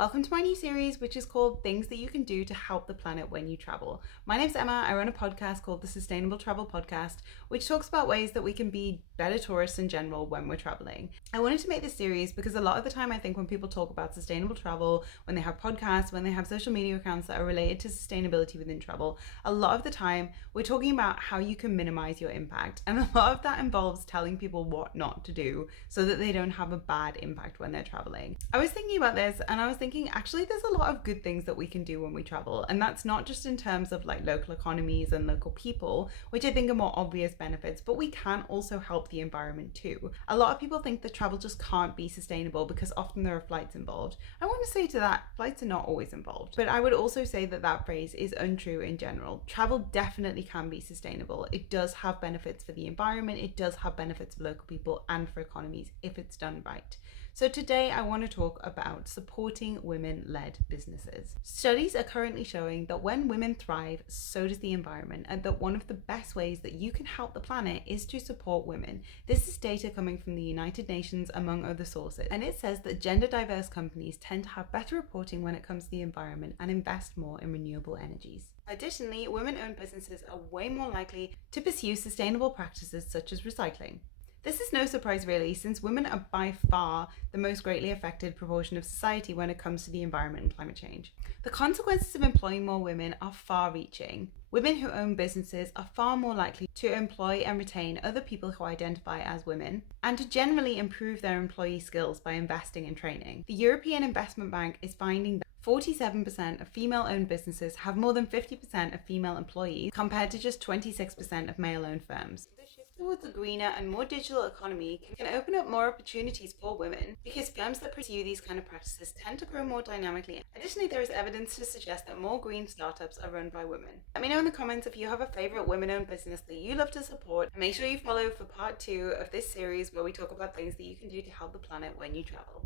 Welcome to my new series, which is called Things That You Can Do to Help the Planet When You Travel. My name's Emma. I run a podcast called the Sustainable Travel Podcast, which talks about ways that we can be better tourists in general when we're traveling. I wanted to make this series because a lot of the time I think when people talk about sustainable travel, when they have podcasts, when they have social media accounts that are related to sustainability within travel, a lot of the time we're talking about how you can minimize your impact. And a lot of that involves telling people what not to do so that they don't have a bad impact when they're traveling. I was thinking about this and I was thinking actually there's a lot of good things that we can do when we travel, and that's not just in terms of like local economies and local people, which I think are more obvious benefits, but we can also help the environment too. A lot of people think that travel just can't be sustainable because often there are flights involved. I want to say to that, flights are not always involved, but I would also say that that phrase is untrue in general. Travel definitely can be sustainable. It does have benefits for the environment, it does have benefits for local people and for economies if it's done right. So today I want to talk about supporting women-led businesses. Studies are currently showing that when women thrive, so does the environment, and that one of the best ways that you can help the planet is to support women. This is data coming from the United Nations, among other sources, and it says that gender diverse companies tend to have better reporting when it comes to the environment and invest more in renewable energies. Additionally, women-owned businesses are way more likely to pursue sustainable practices such as recycling. This is no surprise really, since women are by far the most greatly affected proportion of society when it comes to the environment and climate change. The consequences of employing more women are far-reaching. Women who own businesses are far more likely to employ and retain other people who identify as women, and to generally improve their employee skills by investing in training. The European Investment Bank is finding that 47% of female-owned businesses have more than 50% of female employees, compared to just 26% of male-owned firms. The shift towards a greener and more digital economy can open up more opportunities for women, because firms that pursue these kind of practices tend to grow more dynamically. Additionally, there is evidence to suggest that more green startups are run by women. Let me know in the comments if you have a favorite women-owned business that you love to support, and make sure you follow for part 2 of this series where we talk about things that you can do to help the planet when you travel.